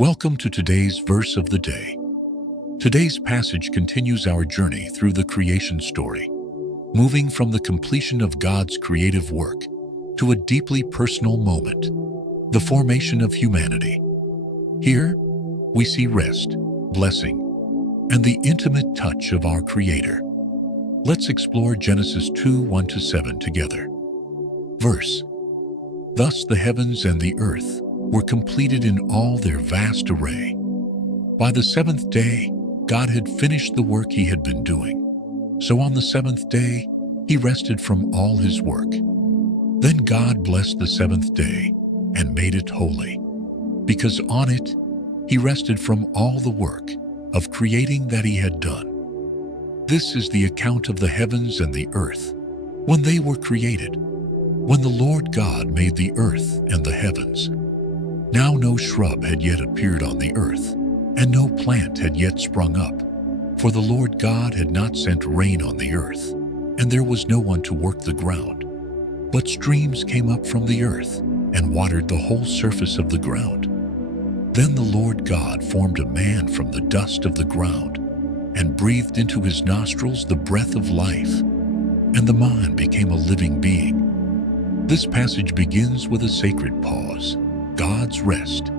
Welcome to today's verse of the day. Today's passage continues our journey through the creation story, moving from the completion of God's creative work to a deeply personal moment, the formation of humanity. Here, we see rest, blessing, and the intimate touch of our Creator. Let's explore Genesis 2:1-7 together. Verse: Thus the heavens and the earth were completed in all their vast array. By the seventh day, God had finished the work he had been doing. So on the seventh day, he rested from all his work. Then God blessed the seventh day and made it holy, because on it he rested from all the work of creating that he had done. This is the account of the heavens and the earth when they were created, when the Lord God made the earth and the heavens. Now no shrub had yet appeared on the earth, and no plant had yet sprung up, for the Lord God had not sent rain on the earth, and there was no one to work the ground. But streams came up from the earth and watered the whole surface of the ground. Then the Lord God formed a man from the dust of the ground and breathed into his nostrils the breath of life, and the man became a living being. This passage begins with a sacred pause, God's rest.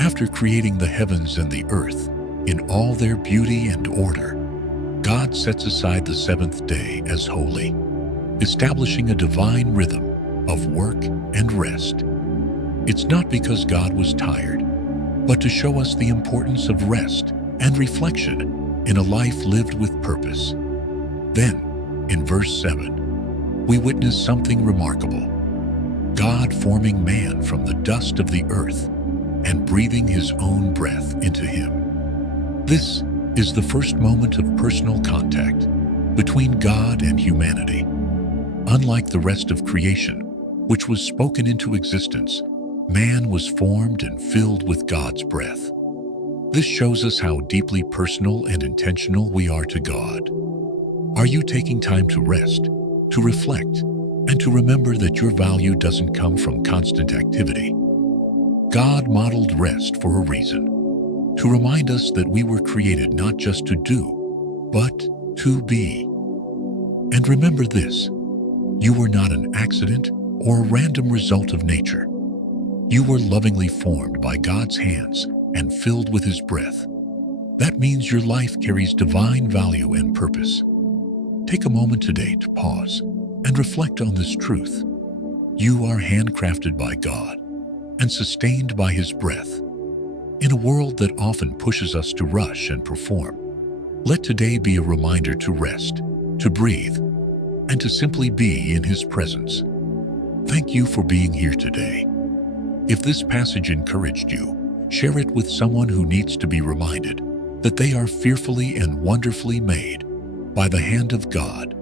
After creating the heavens and the earth in all their beauty and order, God sets aside the seventh day as holy, establishing a divine rhythm of work and rest. It's not because God was tired, but to show us the importance of rest and reflection in a life lived with purpose. Then, in verse 7, we witness something remarkable. God forming man from the dust of the earth and breathing his own breath into him. This is the first moment of personal contact between God and humanity. Unlike the rest of creation, which was spoken into existence, man was formed and filled with God's breath. This shows us how deeply personal and intentional we are to God. Are you taking time to rest, to reflect, and to remember that your value doesn't come from constant activity? God modeled rest for a reason, to remind us that we were created not just to do, but to be. And remember this: you were not an accident or a random result of nature. You were lovingly formed by God's hands and filled with his breath. That means your life carries divine value and purpose. Take a moment today to pause and reflect on this truth. You are handcrafted by God and sustained by his breath. In a world that often pushes us to rush and perform, let today be a reminder to rest, to breathe, and to simply be in his presence. Thank you for being here today. If this passage encouraged you, share it with someone who needs to be reminded that they are fearfully and wonderfully made by the hand of God.